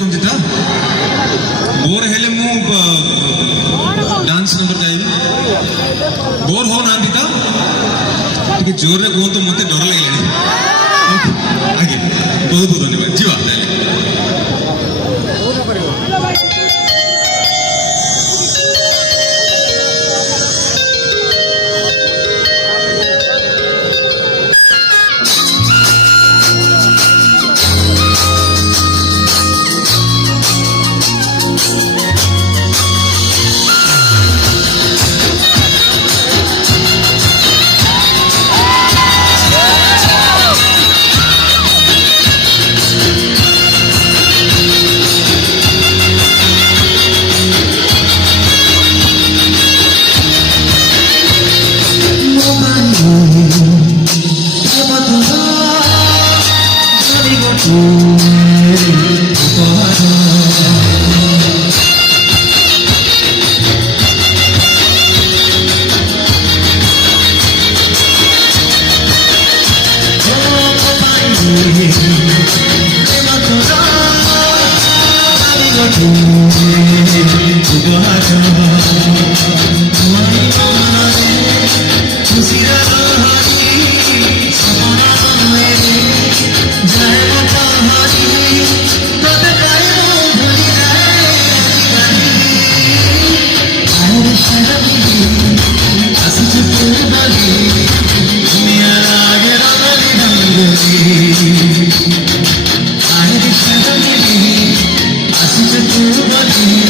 ସଙ୍ଗୀତା ବୋର ହେଲେ ମୁଁ dance number ଗାଇବି ବୋର ହଉନାହାନ୍ତି ତ ଟିକେ ଜୋରରେ କୁହନ୍ତୁ ମୋତେ ଡର ଲାଗିଲାଣି ଆଜ୍ଞା ବହୁତ ବହୁତ ଧନ୍ୟବାଦ ଯିବା I